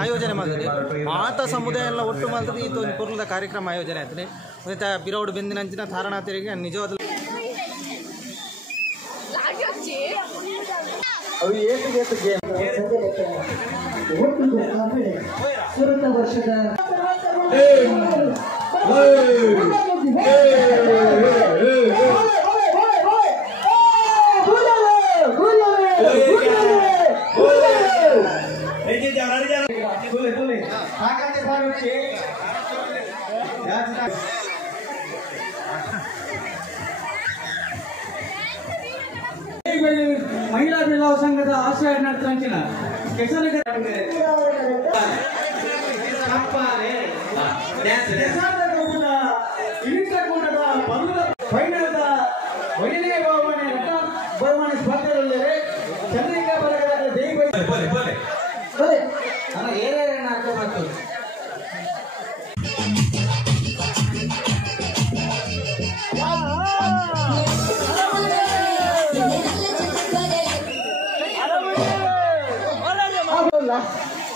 ಆಯೋಜನೆ ಮಾಡಿದೆ ಮಾತ ಸಮುದಾಯ ಎಲ್ಲ ಒಟ್ಟು ಮಾಡಿದ್ರೆ ಇದು ಒಂದು ಪೂರ್ಣದ ಕಾರ್ಯಕ್ರಮ ಆಯೋಜನೆ ಆಗ್ತದೆ ಮತ್ತು ಬಿರೋಡು ಬೆಂದಿನಂಚಿನ ತಾರಣಾತಿರಿಗೆ ನಿಜವಾದ ವರ್ಷದ ಮಹಿಳಾ ಜಿಲ್ಲಾ ಸಂಘದ ಆಶ್ರಯ ನಡೆಸಿನ ಫೈನಲ್ದ ಮೊದಲನೇ ಬಹುಮಾನ ಸ್ಪರ್ಧೆಯಲ್ಲಿದೆ ಚಂದ್ರಿಕಾ ಬರಗದ ಏನೇನ ಮತ್ತು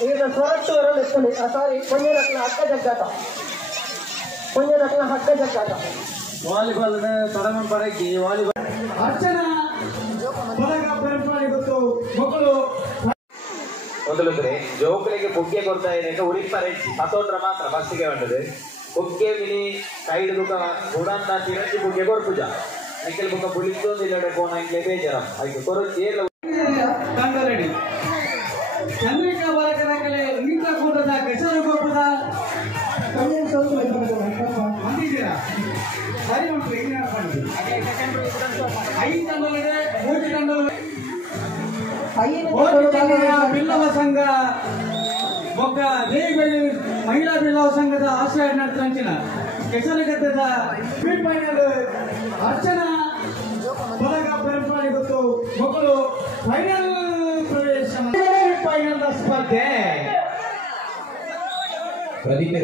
ಈಗ ಸ್ವರಟ್ಟು ವರಲು ಎತ್ತಲಿ ಸಾರಿ ಪೊಂಜನಕ್ಲ ಹಕ್ಕ ಜಗ್ಗಾಟ ವಾಲಿಬಾಲ್ ತಡಮ ಪರಕ್ಕೆ ವಾಲಿಬಾಲ್ ಅರ್ಚನಾ ಬಲಗ ಪರಂಪರೆ ಗೊತ್ತು ಮಕ್ಕಳು ಮೊದಲು ಜೋಕುಲಿಗೆ ಪುಗ್ಗೆ ಕೊಡ್ತಾ ಇದೆ ಉಳಿತಾರೆ ಹತೋತ್ರ ಮಾತ್ರ ಫಸ್ಟಿಗೆ ಬಂದது ಪುಗ್ಗೆ ಮಿನಿ ಕೈಡ್ ಬುಕ್ಕ ಉಡಂತ ತಿರಚಿ ಪುಗ್ಗೆ ಕೊಡ್ಪುಜ ನಿಖಿಲ್ ಬುಕ್ಕ ಪುಲಿಸೋದು ಇಲ್ಲಡೆ ಕೋನ ಇಂಗ್ಲೆ ಬೇಜಾರ ಹಾಗೆ ಕೊರಚಿ ಎಲ್ಲ ತಂಗರೆಡಿ ಚಂದ್ರಿಕಾ ಬರಕರಕಲೆ ಇಂಥ ಕೂಟದ ಕೆಸರುಗೊಬ್ಬದ ಬಂದಿದ್ದೀರಾ ಸರಿ ಉಂಟು ಈಗ ಮಾಡಿದ್ರು 5 ತಂಡಗಳಿದೆ 3 ತಂಡಗಳು ಬಿಲ್ಲವ ಸಂಘ ಒಬ್ಬ ದೇವಿಬೆಳ್ಳಿ ಮಹಿಳಾ ಬಿಲ್ಲವ ಸಂಘದ ಆಶ್ರಯ ನಡೆಸಿನ ಕೆಸರುಗದ್ದದ ಸ್ಪೀಡ್ ಫೈನಲ್ ಅರ್ಚನಾ ಬಲಗ ಪರಂಪರೆ ಗೊತ್ತು ಮಕ್ಕಳು ಫೈನಲ್ ಪ್ರವೇಶ ಫೈನಲ್ ಸ್ಪರ್ಧೆ ಪ್ರದೀಪ್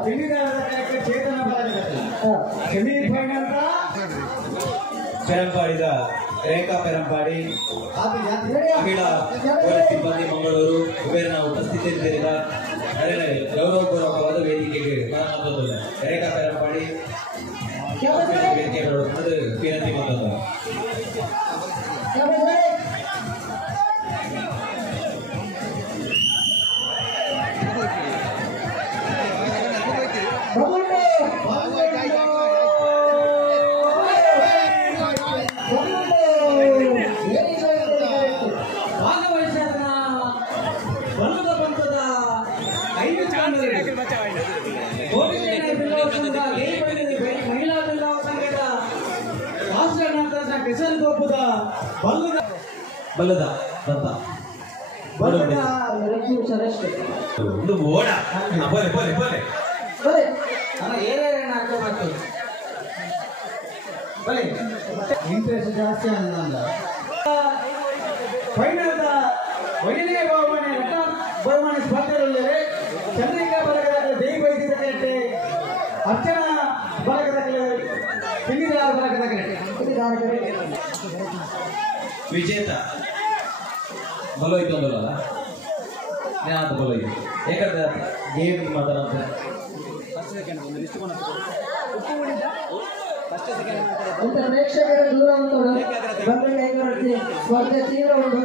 ಚಂದ್ರಿಕಾ ಬಲಗ ಚೇತನ ಬಲಗ ಸೆಮಿಫೈನಲ್ ಪೆರಂಪಾಡಿದ ರೇಖಾ ಪೆರಂಪಾಡಿ ಅಖಿಲ ಸಿಬ್ಬಂದಿ ಮಂಗಳೂರು ಕುಬೇರನ ಉಪಸ್ಥಿತಿಯಲ್ಲಿದ್ದ ಗೌರವಪೂರ್ವಕವಾದ ವೇದಿಕೆಗೆ ಮಾತನಾಡುತ್ತದೆ ರೇಖಾ ಪೆರಂಪಾಡಿ ವೇದಿಕೆ ಬರುತ್ತದೆ ವಿನಂತಿ ಮಾತನಾಡುತ್ತದೆ ಮಹಿಳಾ ಬಿಲ್ಲವ ಸಂಘದ ರಾಷ್ಟ್ರ ನಾಟಕ ಕೆಸರುಗೊಬ್ಬದ ಬಲ್ಲದ ಇಂಟ್ರೆಸ್ಟ್ ಜಾಸ್ತಿ ಅನ್ನಲ್ಲ ಫೈನಲ್ದ ಮೊದಲನೇ ಬಹುಮಾನ ಸ್ಪರ್ಧೆಯಲ್ಲಿದೆ ಚಂದ್ರಿಕಾ ಬಲಗದ ದೇವಿಬೈದ್ಯದ ಕಟ್ಟೆ ಅರ್ಚನಾ ಬಲಗದ ಪಿಂಡಿದಾರ ಬಲಗದ ಕಟ್ಟೆ ವಿಜೇತ ಬಲೋಯ್ತು ಅಂದಲ್ಲ ಯಾವ್ದು ಬಲೋಯ್ತು ಯಾಕಂದ್ರೆ ಗೇಮ್ ಮಾತಾಡ್ತಾರೆ ಪ್ರೇಕ್ಷಕರ ದೂರ ಉಂಟು ಸ್ಪರ್ಧೆ ತೀವ್ರ ಉಂಟು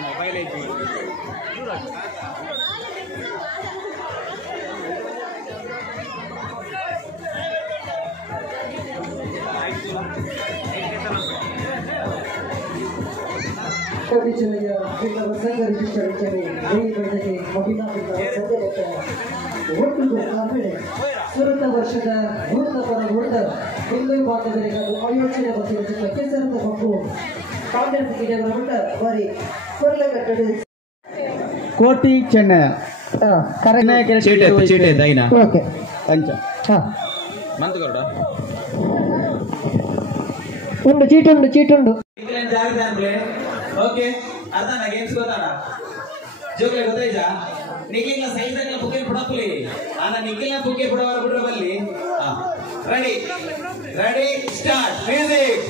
ಮೊಬೈಲ್ ಐತಿ ಕೋಟಿ ಜಿಲ್ಲೆಯ ಜಿಲ್ಲಾ ಸಂಘ ರಿಜಿಸ್ಟರ್ ಕಚೇರಿ ಬೈದಕ್ಕೆ ಅಭಿನಂದನೆ ಸದ್ಯಕ್ಕೆ ಒಟ್ಟು ಕಾಂಪಿಡೆ ಸುರತ ವರ್ಷದ ನೂತನ ಹೊಡೆದ ಹಿಂದೂ ಭಾಗದವರಿಗಾಗಿ ಆಯೋಜನೆ ಬಸಿದ ಕೆಸರದ ಮಕ್ಕಳು ಕಾಂಗ್ರೆಸ್ ಗಿಡಗಳ ಹೊಟ್ಟ ಬಾರಿ ಕೊರ್ಲಗಟ್ಟಡ ಕೋಟಿ ಚೆನ್ನೈ ಚೀಟೆ ದೈನ ಓಕೆ ಅಂಚ ಮಂತ್ಗೌಡ ಉಂಡು ಚೀಟುಂಡು ಓಕೆ ಅರ್ಥ ಗೇಮ್ಸ್ ಗೊತ್ತಾನ ಜೋಕ್ಲೆ ಗೊತ್ತಾಯ್ತಾ ನಿಖಿಲ್ನ ಸೈಜ್ ಬುಕ್ಕೆ ಬಿಡಪ್ಪಲಿ ನಿಖಿಲ್ನ ಬುಕ್ಕೆ ಬಿಡೋವರ ಬಿಡ್ರ ಬಲ್ಲಿ ರೆಡಿ ಸ್ಟಾರ್ಟ್ ಮ್ಯೂಸಿಕ್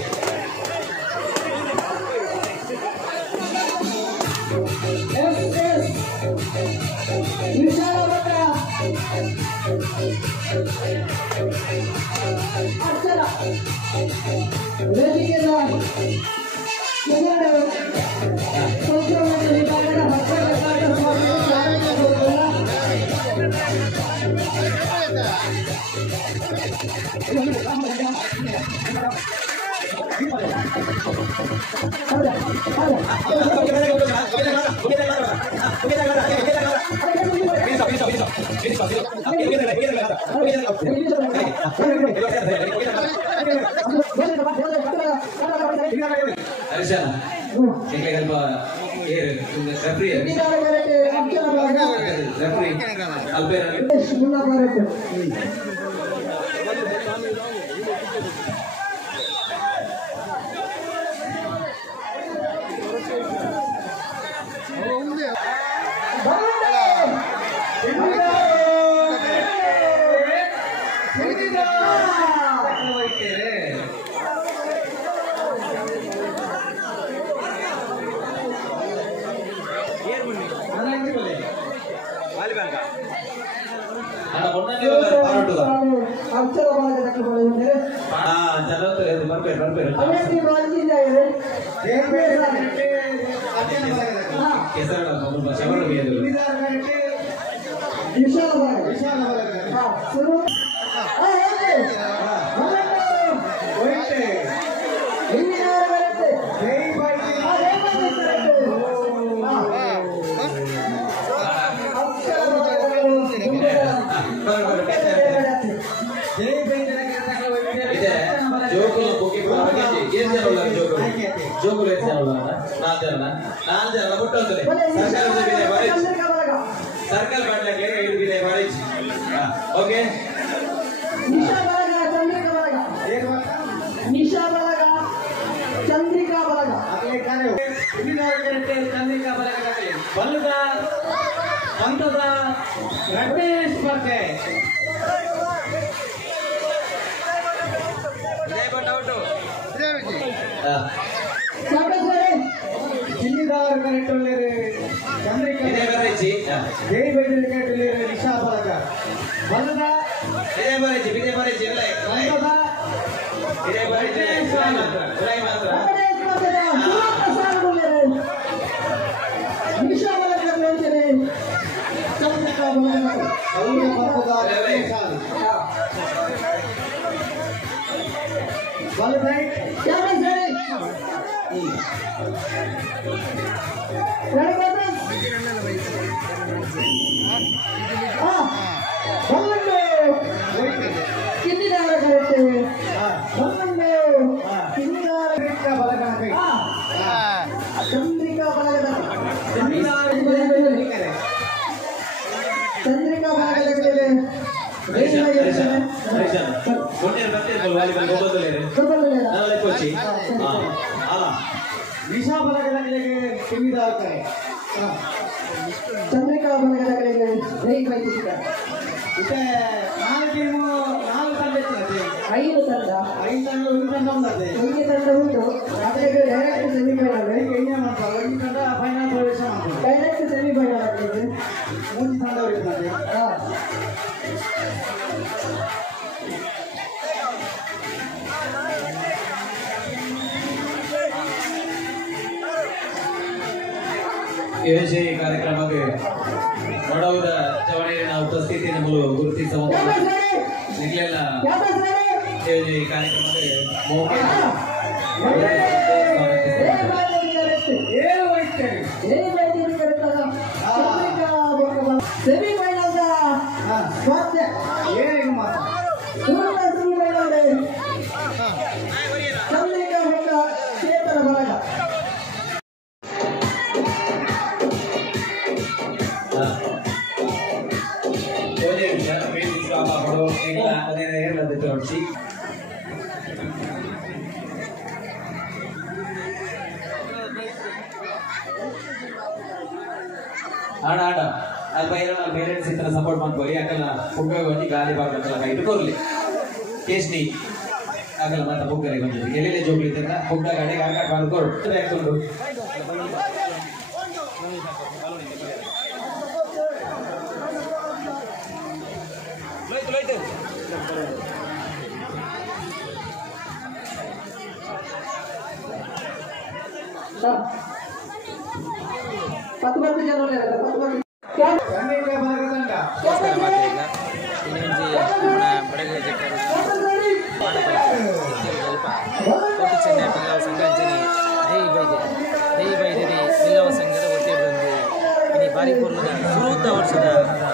ಸರ್ಕಲ್ ಮಾಡ್ಲಿಕ್ಕೆ ಹಿಡಿದಿದೆ ಬಾರಿಜ್ ಓಕೆ ನಿಶಾ ಬಲಗ ಚಂದ್ರಿಕಾ ಬಲಗ ಚಂದ್ರಿಕಾ ಬಲಗ ಬಲದ ಹಂತದ ರಡ್ಡೆ ಸ್ಪರ್ಧೆ ಚಿನ್ನಿದಾರ ಕರೆಕ್ಟ್ ಚಂದ್ರಿಕಾ ಜೈ ಬೈದರ ಕರೆಕ್ಟ್ ನಿಶಾ ಬಲಗ ಬಲದ ಬಿದೆ ಬರೀಚಿ ಇಲ್ಲ ಬಿದೆ ಬರೀಚಿ ಮಾತ್ರ ನಿಶಾ ಬಲಗ ಹೇಳ್ತೇನೆ ಚಂದ್ರಿಕಾ ಬಲಗ ಚಂದ್ರಿಕಾ ನಿಶಾ ಬಲಗದಗಳಿಗೆ ತುಂಬಿದಾರೆ ಚಂದ್ರಿಕಾ ಬಲಗದಗಳಿಗೆ ಜೈ ಬೈದಿದ್ದ ಮತ್ತೆ 4 ಟೀಮು 4 ತಂಡ ಇರ್ತದೆ 5 ತಂಡ 5 ತಂಡ ಒಂದು ತಂಡ ಉಂಟದೆ ಒಂದು ತಂಡ ಉಂಟು ಅದಕ್ಕೆ ಡೈರೆಕ್ಟ್ ಸೆಮಿಫೈನಲ್ ಹೆಂಗೆ ಮಾಡ್ತಾರೆ ಒಂದು ತಂಡ ಫೈನಲ್ ಪ್ರವೇಶ ಮಾಡ್ತಾರೆ ಡೈರೆಕ್ಟ್ ಸೆಮಿಫೈನಲ್ ಆಗ್ತದೆ ಮುಂಚೆ ತಂದವರಿಗೆ ಮತ್ತೆ ಈ ಕಾರ್ಯಕ್ರಮಕ್ಕೆ ಬಡವರ ಚವಣಿಯ ಉಪಸ್ಥಿತಿಯನ್ನು ಗುರುತಿಸುವ ಈಗಲೆಲ್ಲ ಈ ಕಾರ್ಯಕ್ರಮಕ್ಕೆ ಆಡ ಆಡ ಅಲ್ಲಿ ಬೈರ ನಾವು ಪೇರೆಂಟ್ಸ್ ಈ ಥರ ಸಪೋರ್ಟ್ ಮಾಡ್ಕೊಳ್ಳಿ ಯಾಕಲ್ಲ ಪುಗ್ಗ ಬಂದು ಗಾಳಿ ಬಾರ್ದಂತೆಲ್ಲ ಇಟ್ಕೊರ್ಲಿ ಕೇಸ್ನಿ ಆಗಲ್ಲ ಮತ್ತೆ ಪುಗ್ಗರಿಗೆ ಬಂದಿದ್ದು ಎಲ್ಲೆಲ್ಲೇ ಜೋಗ್ಲಿದ್ದಾಗ ಪುಗ್ಗ ಗಾಡಿ ಆಗ ಕಳ್ಕೊಂಡು ಹಾಕೊಂಡು ಪತ್ತು ಜನ ಕೋಟಿ ಚೆನ್ನೈ ಪಿಲ್ಲವ ಸಂಘ ಅಂಚನೆ ದೇಯಿ ಬೈದಿರಿ ಪಿಲ್ಲವ ಸಂಘದ ಒತ್ತಿಡ್ದೊಂದು ಇನಿ ಬಾರಿ ಕೊರ್ಲದ ಸುರುತ್ತ ವರ್ಷದ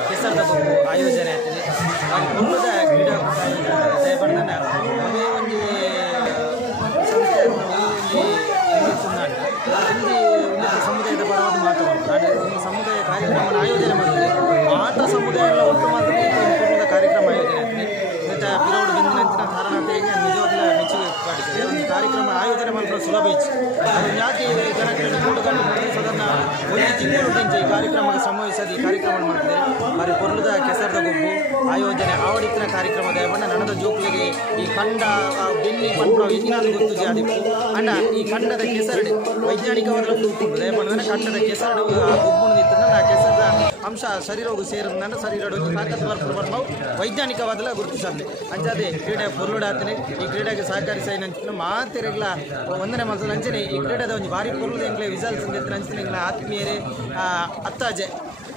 ಕೆಸರದ ಬೊಕ್ಕು ಆಯೋಜನೆ ಆಗ್ತದೆ ಬಾರಿ ಕೊರ್ಲದ ಕ್ರೀಡಾಕೂಟ ದಯಪಡ್ದ ಅದೇ ಒಂದು ಸಂಸ್ಥೆ ಒಂದು ಸಮುದಾಯದ ಪರವಾಗಿ ಮಾತಾಡೋದು ಈ ಸಮುದಾಯ ಕಾರ್ಯಕ್ರಮ ಆಯೋಜನೆ ಮಾಡಿದ್ರೆ ಮಾತ ಸಮುದಾಯ ಎಲ್ಲ ಒಟ್ಟು ಮಾಡಿದ್ರೆ ಕೊರ್ಲದ ಕಾರ್ಯಕ್ರಮ ಆಯೋಜನೆ ಆಗ್ತದೆ ಮತ್ತು ಪಿರೌಡ್ ಬೆಂದಿನಂಚಿನ ಕಾರಣತೆಗೆ ನಿಜವಾಗ್ಲೂ ಮೆಚ್ಚುಗೆ ಕಾಡಿಸಿದೆ ಒಂದು ಕಾರ್ಯಕ್ರಮ ಆಯೋಜನೆ ಮಾಡಿದ್ರೆ ಸುಲಭ ಇಚ್ಚು ಅದನ್ನು ಯಾಕೆ ಜನಕ್ಕೆ ಕೂಡುಗಂಡು ಸಾಧಾರಣ ಒಂದು ತಿಂಗಳು ಈ ಕಾರ್ಯಕ್ರಮಕ್ಕೆ ಸಂಭವಿಸೋದು ಈ ಕಾರ್ಯಕ್ರಮ ಮಾಡಿದೆ ಬಾರಿ ಕೊರ್ಲದ ಕೆಸರದ ಗೊಬ್ಬು ಆಯೋಜನೆ ಆವಡಿತ್ತಿನ ಕಾರ್ಯಕ್ರಮ ದಯಬಣ್ಣ ನನದ ಜೋಕ್ಲಿಗೆ ಈ ಖಂಡ ಬೆನ್ನಿ ಪಂಡ ಇನ್ನೊಂದು ಗೊತ್ತು ಜಾದಿಪ್ಪು ಅಣ್ಣ ಈ ಖಂಡದ ಕೆಸರಡು ವೈಜ್ಞಾನಿಕವಾದ ತೂಕೊಂಡು ದಯಬಣ್ಣ ಖಂಡದ ಕೆಸರಡು ಗೊಬ್ಬು ನಿಂತಂದ್ರೆ ಆ ಕೆಸರದ ಅಂಶ ಶರೀರವು ಸೇರಿದಂದ್ರೆ ಶರೀರಡು ತಾಕತ್ವರ್ ಬರ್ಬಾವು ವೈಜ್ಞಾನಿಕವಾದಲ್ಲ ಗುರುತಿಸಂದೆ ಅಂಚಾದೆ ಕ್ರೀಡೆ ಪೊರ್ಲುಡಾತನೆ ಈ ಕ್ರೀಡೆಗೆ ಸಹಕರಿಸಿ ನಂಚಿನ ಮಾತಿರಗ್ಲ ಒಂದನೇ ಮಾಸ ನಂಚನೆ ಈ ಕ್ರೀಡೆದ ಒಂದು ಭಾರಿ ಪೊರ್ಲುದ ಎಂಗ್ಲೆ ವಿಸಲ್ಸ್ ನಂಚಿನ ಎಂಗ್ಲ ಆತ್ಮೀಯರೇ ಅತ್ತಾಜೆ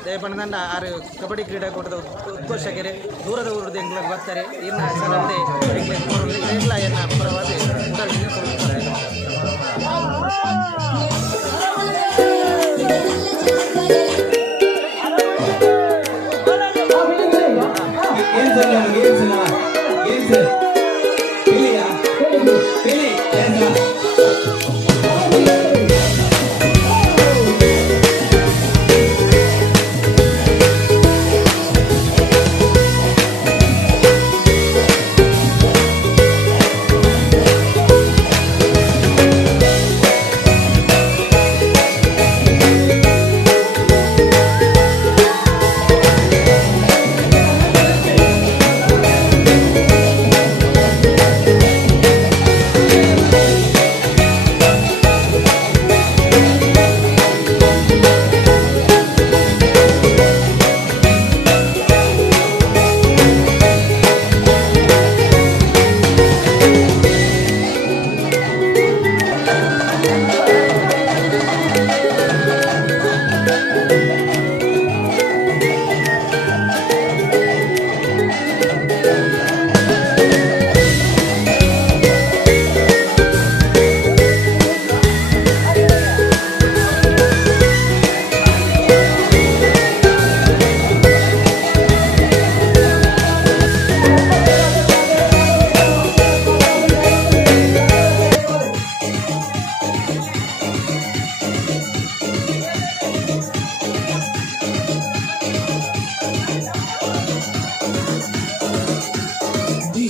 ದಯಪಣ್ಣದಂಡ ಆರು ಕಬಡ್ಡಿ ಕ್ರೀಡಾಕೂಟದ ಉತ್ಕರ್ಷಕರೇ ದೂರದ ಊರದ ಎಂಗ್ಲ ಬರ್ತಾರೆ ಇನ್ನ ಸಲಂದೆ ಎಂಗ್ಲ ಎನ್ನ ಪರವಾದ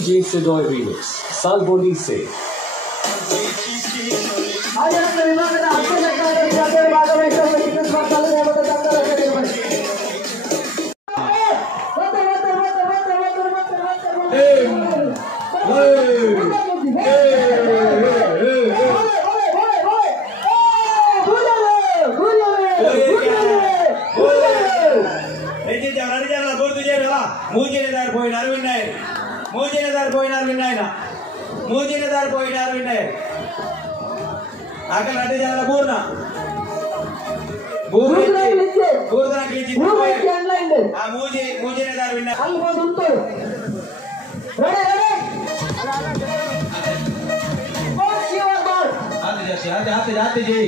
DJ Sedoy Remix, Salboni Se. ಮೂಜಿನದಾರ್ ಪೋಯಿನಾರ್ ವಿನಾಯನ ಮೂಜಿನದಾರ್ ಪೋಯಿನಾರ್ ವಿನಾಯ ಆಕಲ್ ನಡೆ ಜನರ ಪೂರ್ಣ ಮೂಜಿನದಾರ್ ವಿನಾಯ जाते जाते जी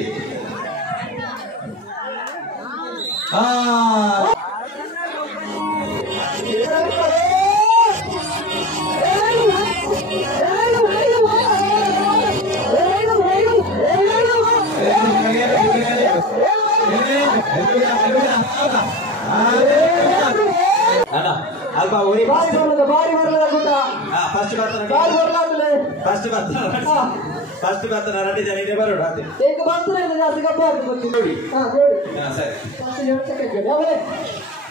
ಅಲ್ಪ ಊರಿ ಬಾರಿ ಬರಲ್ಲ ಗುಡ್ಡ ಫಸ್ಟ್ ಬರ್ತಾನೆ ರೆಡಿ ಜನ ಇದೆ ಬರೋಣ ಈಗ ಬರ್ತಾರೆ ಜಾಸ್ತಿ ಗಪ್ಪ ನೋಡಿ ಹಾ ನೋಡಿ ಹಾ ಸರಿ ಫಸ್ಟ್ 2 ಸೆಕೆಂಡ್ ಅವರೇ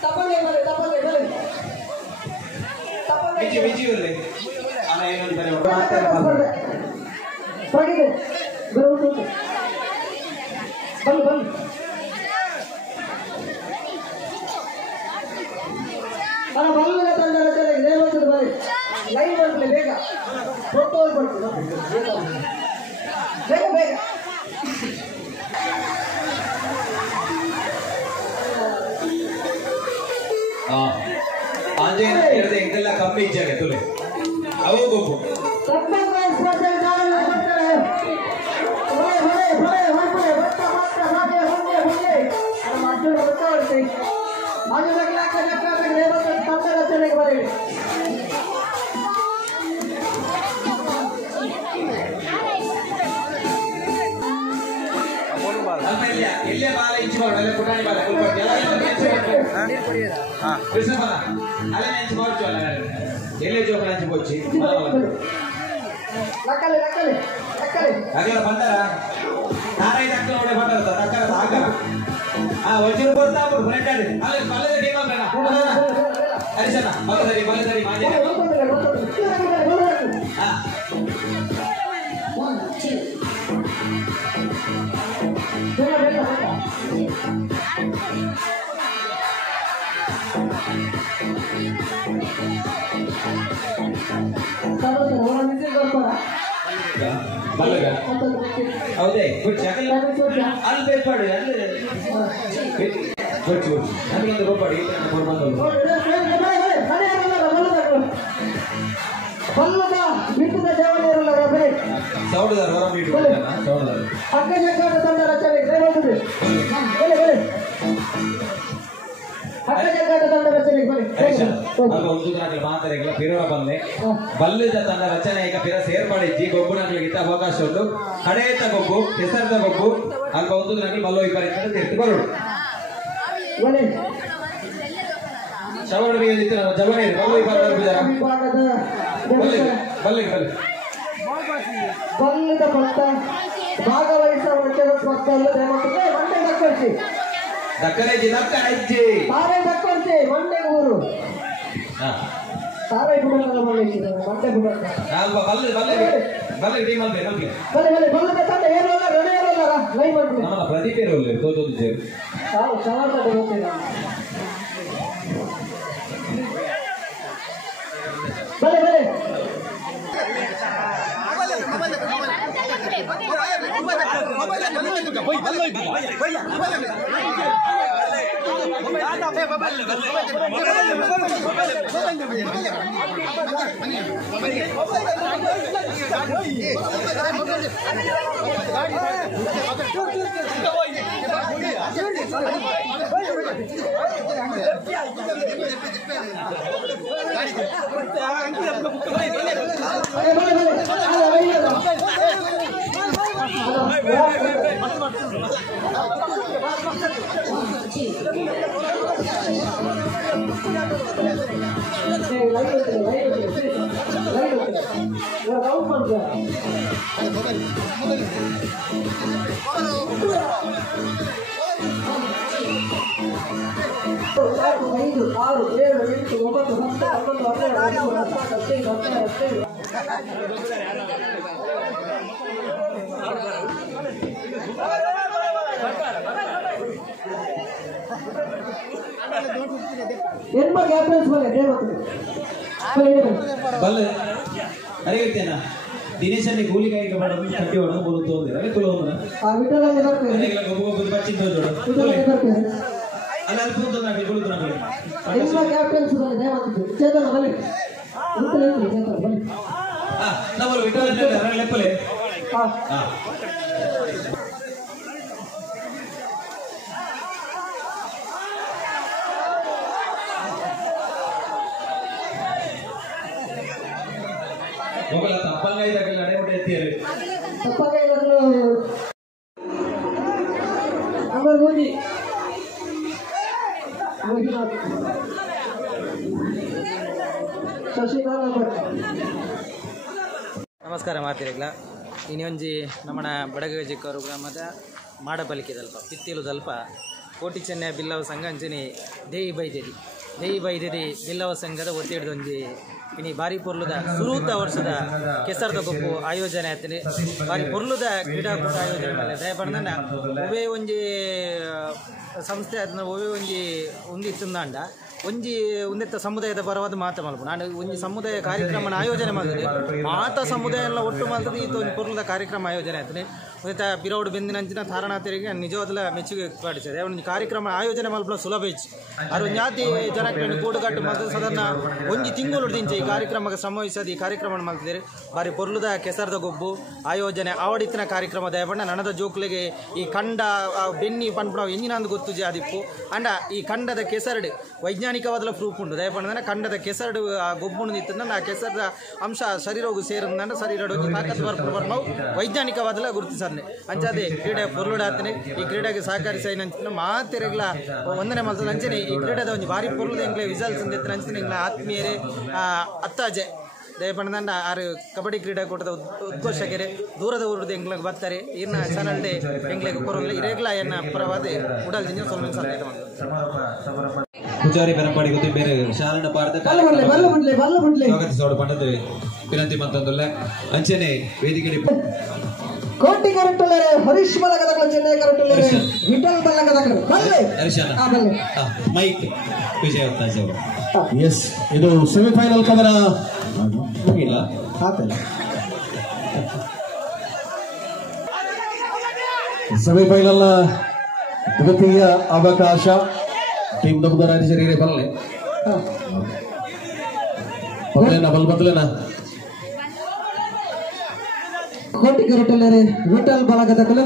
ತಪ್ಪಲೆ ಬಿಜಿ ಬರಲಿ ಅಣ್ಣ ಏನೊಂದು ಬರೆ ಬನ್ನಿ ಗ್ರೌಂಡ್ ಬನ್ನಿ ಅಣ್ಣ ಬಲ್ಲ ತಂಡ ರಚನೆ ನೇಮಕದ ಬನ್ನಿ ಲೈನ್ ಮಾಡ್ಲಿ ಬೇಗ ಫೋಟೋ ಬರ್ತೀನಿ ಬೇಗ ಬೇಗ ಆಂಜೇನ ಹೇಳಿದೆ ಇದೆಲ್ಲ ಕಮ್ಮಿ ಇಚ್ಛೆ ತುಲೆ ಅವು ಗೊಬ್ಬು ಇಲ್ಲೇ ಬಾಲ ಇಂಚು ಮಾಡೋಲ್ಲ ಪುಟಾಣಿ ಬಾಲ ಕೃಷ್ಣ ಬಾಲ ಅಲ್ಲ ಇಂಚು ಮಾಡ್ಚು ಅಲ್ಲ ಎಲ್ಲೇ ಜೋಕಲ ಇಂಚು ಕೊಚ್ಚಿ ಅಗಲ ಬಂದಾರ ನಾರಾಯಣ ಅಕ್ಕಲ ಒಡೆ ಬಂದಾರ ಅಕ್ಕಲ ಆಗ ವಜ್ರ ಕೊಡ್ತಾ ಬಿಡು ಫ್ರೆಂಡ್ ಅಲ್ಲಿ ಬಲ್ಲದ ಟೀಮ್ ಅಲ್ಲ ಹರಿಸನ ಬಲ್ಲದರಿ ಮಾಜಿ ಹೌದೇ ಅಲ್ಲಿ ಬೇರ್ಪಾಡು ನನಗೊಂದು ಗೋಪಾಡಿ ಸೌಡದಾರ ಹೊರ ಮೀಟು ಸೌಡದಾರ ಅಕ್ಕ ಜಗ್ಗಾಟ ತಂಡ ರಚನೆ ಮಾತರೆಗಳ ಪಿರವ ಬಂದೆ ಬಲ್ಲದ ತನ್ನ ರಚನೆ ಈಗ ಪಿರ ಸೇರ್ಪಡಿಸಿ ಗೊಬ್ಬುನಗಳಿಗೆ ಇತ್ತ ಅವಕಾಶ ಉಂಟು ಕಡೆಯತ ಗೊಬ್ಬು ಹೆಸರದ ಗೊಬ್ಬು ಅಲ್ಪ ಒಂದು ನಗಲು ಬಲ್ಲೋ ಇಬ್ಬರಿದ್ದ ತೀರ್ತು ಬರೋಡು ಶವಣಿಗೆ ಜವಣಿ ಬಲ್ಲೋ ಬಲ್ಲದ ಭಕ್ತ ಭಾಗವಹಿಸುವ ದಕ್ಕನೆಜ್ಜಿ ದಕ್ಕನೆಜ್ಜಿ ತಾರೇ ದಕ್ಕೊಂತೆ ಮಂಡೆ ಊರು ತಾರೇ ಗುಡಲ್ಲ ಮಂಡೆ ಗುಡ ನಾಲ್ಕು ಬಲ್ಲೆ ಟೀಮ್ ಅಲ್ಲಿ ನಮಗೆ ಬಲ್ಲದ ತಂಡ ಏನಲ್ಲ ರೆಡಿ ಇರಲ್ಲ ಲೈವ್ ಮಾಡ್ಬಿಡಿ ನಮ್ಮ ಪ್ರದೀಪ್ ಇರೋಲ್ಲ ತೋಟದ ಸೇರು ಸಾವು ಸವಾಲ ಗೊತ್ತಿಲ್ಲ ಬಲೆ ಎನ್ಮ ಕ್ಯಾಪ್ಟನ್ಸ್ ಮೇಲೆ ಬಲ್ಲ ಅರಿಯುತ್ತೇನಾ ದಿನೇಶನಿಗೆ ಗೂಲಿಗಾಯಿಗೆ ಮಾಡೋದು ಕಟ್ಟಿ ಹೊಡೆದು ಬರುತ್ತೋ ಅಂದ್ರೆ ಅದೇ ಕುಲ ಹೋದ ಗೊಬ್ಬ ಗೊಬ್ಬ ಬಚ್ಚಿಂದ ಜೋಡ ಅಲ್ಲ ಅಲ್ಪ ಅಂತ ನಾಡಿ ಕುಳಿತು ನಾಡಿ ನಾವು ವಿಠಲ ಲೆಪ್ಪಲೆ ಹೋಗಲ್ಲ ತಪ್ಪಂಗೈದಾಗಲ್ಲ ನಡೆಬಿಟ್ಟು ಎತ್ತಿಯರು ನಮಸ್ಕಾರ ಮಾತಿರಗ್ಲ ಇನ್ನೊಂಜಿ ನಮ್ಮನ ಬಡಗ ಜಿಕ್ಕರು ಗ್ರಾಮದ ಮಾಡಪಲಿಕೆ ದಲ್ಪ ಪಿತ್ತಿಲು ದಲ್ಪ ಕೋಟಿ ಚೆನ್ನೈ ಬಿಲ್ಲವ ಸಂಘ ಅಂಚನೆ ದೇಯಿ ಬೈದೇರಿ ಬಿಲ್ಲವ ಸಂಘದ ಒತ್ತಿಡ್ದೊಂಜಿ ಇನಿ ಬಾರಿ ಪೊರ್ಲುದ ಸುರೂತ ವರ್ಷದ ಕೆಸರದ ಗೊಬ್ಬು ಆಯೋಜನೆ ಆಯ್ತದೆ ಬಾರಿ ಪೊರ್ಲುದ ಕ್ರೀಡಾಕೂಟ ಆಯೋಜನೆ ಮಾಡಿದೆ ದಯಪಡ್ದಂಡ ಒವೇ ಒಂಜಿ ಸಂಸ್ಥೆ ಅದನ್ನ ಒವೇ ಒಂಜಿ ತುಂದಾಂಡ ಒಂಜಿ ಒಂದೆತ್ತ ಸಮುದಾಯದ ಪರವಾದ ಮಾತು ಮಲ್ಪು ನಾನು ಒಂಜಿ ಸಮುದಾಯ ಕಾರ್ಯಕ್ರಮನ ಆಯೋಜನೆ ಮಾಡಿದೆ ಮಾತ ಸಮುದಾಯ ಎಲ್ಲ ಒಟ್ಟು ಮಾಡಿದ್ರೆ ಇದು ಒಂದು ಪೊರ್ಲದ ಕಾರ್ಯಕ್ರಮ ಆಯೋಜನೆ ಆಯ್ತದೆ ಮತ್ತೆ ಪಿರೌಡ್ ಬೆಂದಿನಂಚಿನ ತಾರಣಾತಿರಿಗೆ ನಿಜವಾದ ಮೆಚ್ಚುಗೆ ವ್ಯಕ್ತಪಡಿಸಿದೆ ಒಂದು ಕಾರ್ಯಕ್ರಮ ಆಯೋಜನೆ ಮಲ್ಪನ ಸುಲಭ ಇಚ್ಚು ಅದು ಜಾತಿ ಜನಕ್ಕೆ ಕೂಡುಗಟ್ಟು ಮಾಡಿದ್ರೆ ಸಾಧಾರಣ ಒಂಜಿ ತಿಂಗಳು ದಿಂಚೆ ಈ ಕಾರ್ಯಕ್ರಮಕ್ಕೆ ಶ್ರಮವಹಿಸೋದು ಈ ಕಾರ್ಯಕ್ರಮ ಮಾಡ್ತಿದ್ದಾರೆ ಬಾರಿ ಪೊರ್ಲುದ ಕೆಸರದ ಗೊಬ್ಬು ಆಯೋಜನೆ ಆವಡಿತ್ತಿನ ಕಾರ್ಯಕ್ರಮ ದಯಪಂಡ ನನದ ಜೋಕ್ಲೆಗೆ ಈ ಕಂಡ ಬೆನ್ನಿ ಪಂಪಣ ಎಂಜಿನಂದು ಗೊತ್ತು ಜಾದಿಪ್ಪು ಅಂಡ ಈ ಕಂಡದ ಕೆಸರಡು ವೈಜ್ಞಾನಿಕವಾದ ಪ್ರೂಫ್ ಉಂಟು ದಯಪಂಡ ಕಂಡದ ಕೆಸರಡು ಆ ಗೊಬ್ಬುಂಡು ನಿಂತಂದ್ರೆ ಆ ಕೆಸರದ ಅಂಶ ಶರೀರವು ಸೇರಿದಂದ್ರೆ ಶರೀರ ತಾಕತ್ ಬರ್ಪು ವೈಜ್ಞಾನಿಕವಾದ ಗುರುತಿಸ ಅಂಚಾದೆ ಕ್ರೀಡೆ ಪೊರ್ಲುಡಾತನೆ ಈ ಕ್ರೀಡೆಗೆ ಸಹಕರಿಸಿ ನಂಚಿನ ಮಾತೆರೆಗ್ಲ ಒಂದನೇ ಮಲ್ಸದ ಅಂಚನೆ ಈ ಕ್ರೀಡೆದ ಒಂದು ಬಾರಿ ಪೊರ್ಲುದ ಎಂಗ್ಲೆ ವಿಸಲ್ಸ್ ಅಂದಿತ್ತು ಅಂಚಿನ ಎಂಗ್ಲ ಆತ್ಮೀಯರೇ ಅತ್ತಾಜೆ ದಯಪಂಡ ಆರು ಕಬಡ್ಡಿ ಕ್ರೀಡಾಕೂಟದ ಉದ್ಘೋಷಕರೇ ದೂರದ ಊರದ ಎಂಗ್ಲಿಗೆ ಬರ್ತಾರೆ ಇನ್ನ ಚಾನಲ್ ಡೇ ಎಂಗ್ಲಿಗೆ ಕೊರಲ್ಲ ಇರೇಗ್ಲ ಎನ್ನ ಪರವಾದ ಉಡಲ್ ಜಿಂಜ ಸೊಲ್ಮೆನ್ ಸಂದೇಶ ಪೂಜಾರಿ ಬೆರಂಪಾಡಿ ಗೊತ್ತಿ ಬೇರೆ ಶಾಲನ ಪಾರ್ದ ಸ್ವಾಗತಿಸೋಡು ಪಂಡದ ವಿನಂತಿ ಮಂತಂದುಲ್ಲ ಅಂಚನೆ ವೇದಿಕೆ ಕೋಟಿ ಕರೆಕ್ಟಲ್ಲರೆ ಹರೀಶ್ ಬಲಗದಕಲ ಚೆನ್ನೈ ಕರೆಕ್ಟಲ್ಲರೆ ವಿಠಲ್ ಬಲಗದಕಲ ಬಲ್ಲೆ ಹರೀಶನ ಮೈಕ್ ವಿಜಯ ಒತ್ತಾಜೆ ಎಸ್ ಇದು ಸೆಮಿಫೈನಲ್ ಕದನ ಮುಗಿಲ್ಲ ಆತಲ್ಲ ಸೆಮಿಫೈನಲ್ ದ್ವಿತೀಯ ಅವಕಾಶ ಟೀಮ್ ನಮ್ದರ ಶರೀರ ಬಲ್ಲೆ ಬದಲೇನಾ ಕೋಟಿ ಕರೆಕ್ಟಲ್ಲರೆ ವಿಠಲ್ ಬಲಗದಕಲ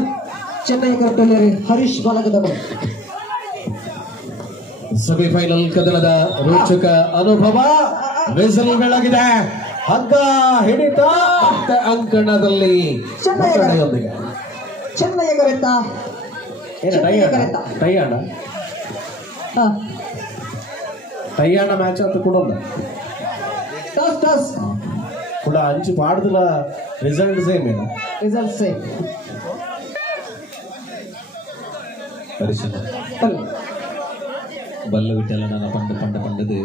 ಚೆನ್ನೈ ಕರೆಕ್ಟಲ್ಲರೆ ಹರೀಶ್ ಬಲಗದಕಲ ಸೆಮಿಫೈನಲ್ ಕದನದ ರೋಚಕ ಅನುಭವ ವೆಸಲ್ ಬೆಳಗಿದೆ ಹಗ್ಗ ಹಿಡಿತ ಅಂಕಣದಲ್ಲಿ ಚೆನ್ನೈ ಕರೆಕ್ಟ ಟೈಯಾಣ ಮ್ಯಾಚ್ ಅಂತ ಕೂಡ ಕೂಡ ಅಂಚು ಪಾಡ್ದಲ ರಿಸಲ್ಟ್ ಸೇಮ್ ಇಲ್ಲ ರಿಸಲ್ಟ್ ಸೇಮ್ ಬಲ್ಲ ವಿಠಲನ ಪಂಡದು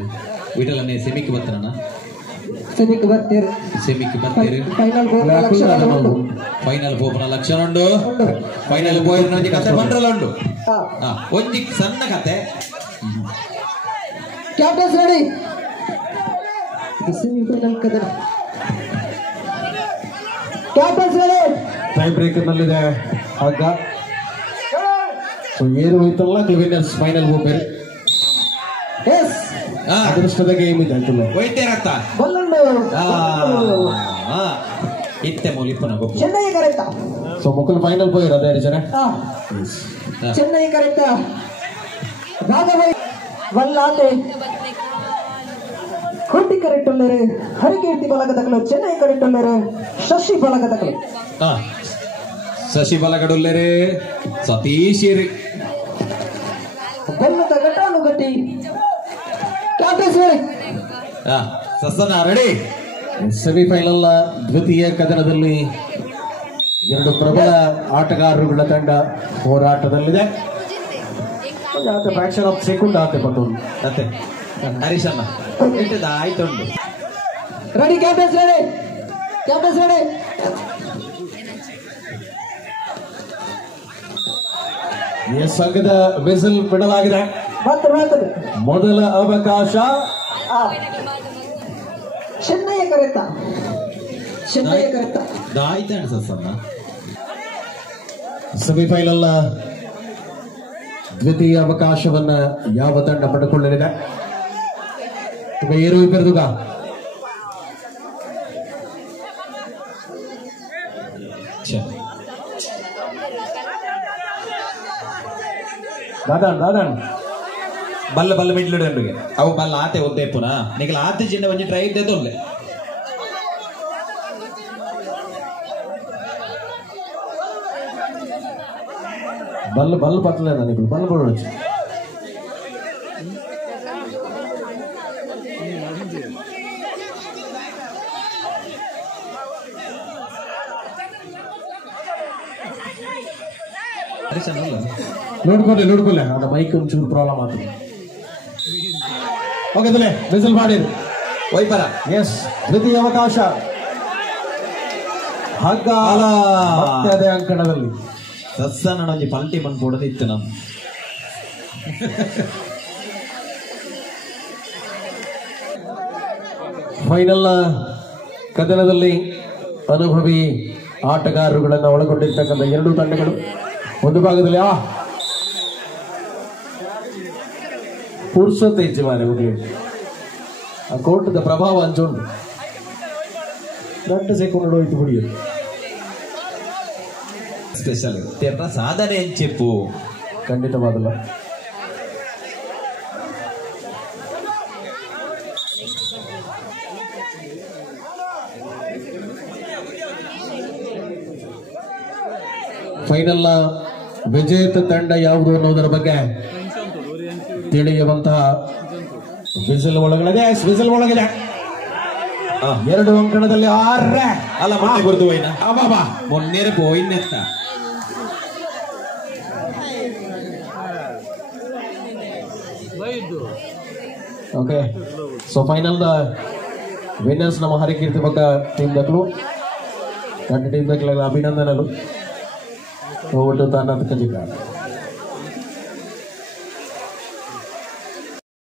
ವಿಠಲನೆ ಸೆಮಿಕ್ ಬರ್ತಾನ ಸೆಮಿಕ್ ಬರ್ತೀರಿ ಫೈನಲ್ ಹೋಗ್ನ ಲಕ್ಷಣ ಉಂಡು ಫೈನಲ್ ಹೋಗಿ ಕತೆ ಬಂಡ್ರಲ್ಲ ಉಂಡು ಒಂಜಿ ಸಣ್ಣ ಕತೆ ಕ್ಯಾಪ್ಟನ್ಸ್ ರೆಡಿ ಸೆಮಿಫೈನಲ್ ಕದನ ಕ್ಯಾಪ್ಟನ್ಸ್ ರೆಡಿ ಟೈಮ್ ಬ್ರೇಕರ್ ನಲ್ಲಿದೆ ಹಗ್ಗ ಸೊ ಏನು ಹೋಯ್ತಲ್ಲ ಕ್ಲಿವಿನರ್ಸ್ ಫೈನಲ್ ಹೋಗ್ಬೇರೆ ಎಸ್ ಅದೃಷ್ಟದ ಗೇಮ್ ಇದೆ ಅಂತಲ್ಲ ವೈದ್ಯರತ್ತ ಬಲ್ಲಂಡು ಇತ್ತೆ ಮೂಲಿಪ್ಪನ ಗೊಬ್ಬ ಚೆನ್ನೈ ಕರೆಕ್ಟ ಸೊ ಮಕ್ಕಳು ಫೈನಲ್ ಹೋಗಿರ ಅದೇ ಜನ ಚೆನ್ನೈ ಕರೆಕ್ಟ ರಾಘವೈ ವಲ್ಲಾಟೆ ಕೋಟಿ ಕರೆಕ್ಟಲ್ಲರೆ ಹರಿಕೀರ್ತಿ ಬಲಗದಕಲು ಚೆನ್ನೈ ಕರೆಕ್ಟಲ್ಲರೆ ಶಶಿ ಬಲಗದಕಲು ಶಶಿ ಬಲಗಡುಲ್ಲರೆ ಸತೀಶ್ ಬೆಲ್ಲದ ಘಟಾನುಘಟಿ ಸಸನ ರೆಡಿ ಸೆಮಿಫೈನಲ್ ದ್ವಿತೀಯ ಕದನದಲ್ಲಿ ಎರಡು ಪ್ರಬಲ ಆಟಗಾರರುಗಳ ತಂಡ ಹೋರಾಟದಲ್ಲಿದೆ ಫ್ರಾಕ್ಷನ್ ಆಫ್ ಸೆಕೆಂಡ್ ಆತೆ ಪಟ್ಟೋದು ಮತ್ತೆ ಹರೀಶಣ್ಣ ಆಯ್ತುಂಡು ready captains ready captains ready ಈ ಸಂಘದ ವಿಸಿಲ್ ಬಿಡಲಾಗಿದೆ ಮೊದಲ ಅವಕಾಶ ಕರೆತ ಚೆನ್ನೈ ಕರೆತ ಆಯ್ತಾಣ ಸಸ್ಸನ್ನ ಸೆಮಿಫೈನಲ್ ದ್ವಿತೀಯ ಅವಕಾಶವನ್ನ ಯಾವ ತಂಡ ಪಡೆದುಕೊಳ್ಳಲಿದೆ? ಏರು ಇಬ್ಬರದುಗ ದಾದಾನ್ ಬಲ್ಲ ಬಲ್ಲ ಮಿಡ್ಲಿಡಂಡುಗೆ ಅವು ಬಲ್ಲ ಆತೆ ಒದ್ದೆ ಪುನಃ ನಿಖಲ ಆತೆ ಚಿಂದ ಒಂಜಿ ಟ್ರೈ ಇದ್ದೆ ತೊಲ್ಲೆ ಬಲ್ ಬಲ್ ಪತ್ತಲೆ ನನಗೆ ಬಲ್ ಬರೋದು ನೋಡ್ಕೊlle ಅದ ಮೈಕ್ ಒಂಚೂರು ಪ್ರಾಬ್ಲಮ್ ಆಗ್ತದೆ. ಓಕೆ ತಲೆ ವಿಸಿಲ್ ಮಾಡಿದ್ರು ವೈಪರ ಎಸ್ ದ್ವಿತೀಯ ಅವಕಾಶ ಹಗ್ಗ ಮತ್ತೆ ಅದೇ ಅಂಕಣದಲ್ಲಿ ಸಸ್ಸನ್ನ ಒಂಜಿ ಪಲ್ಟಿ ಬಂದು ಕೊಡದಿತ್ತು ನಮ್ಮ ಫೈನಲ್ ಕದನದಲ್ಲಿ ಅನುಭವಿ ಆಟಗಾರರುಗಳನ್ನು ಒಳಗೊಂಡಿರ್ತಕ್ಕಂಥ ಎರಡೂ ತಂಡಗಳು ಒಂದು ಭಾಗದಲ್ಲಿ ಪುರ್ಸೊತ್ತೆ ಇಚ್ಚೆ ಮಾರೆ ಮುಗಿಲಿ ಆ ಕೋಟದ ಪ್ರಭಾವ ಅಂಚುಂಡು 2 ಸೆಕೆಂಡ್ ಹೋಯ್ತು ಬಿಡಿಯೋದು ಸ್ಪೆಷಲ್ ತೆರ್ರ ಸಾಧನೆ ಎಂಚೆಪ್ಪು ಖಂಡಿತವಾಗಲ್ಲ. ಫೈನಲ್ ವಿಜೇತ ತಂಡ ಯಾವುದು ಅನ್ನೋದರ ಬಗ್ಗೆ ತಿಳಿಯುವಂತಹ ವಿಸಿಲ್ ಒಳಗಡೆ ವಿಸಿಲ್ ಒಳಗಿದೆ 2 ಅಂಕಣದಲ್ಲಿ 6 ಅಲ್ಲ ಮೊನ್ನೆ ಬರ್ದು ಹೋಯ್ನ ಮೊನ್ನೆ ಹೋಯ್ನೆತ್ತ ಓಕೆ ಸೊ ಫೈನಲ್ ವಿನ್ನರ್ಸ್ ನಮ್ಮ ಹರಿಕೀರ್ತಿ ಬಗ್ಗೆ ಟೀಮ್ ದಕ್ಕಲು 2 ಟೀಮ್ ದಕ್ಕಲ ಅಭಿನಂದನೆಗಳು ಒಟ್ಟು ತಾನ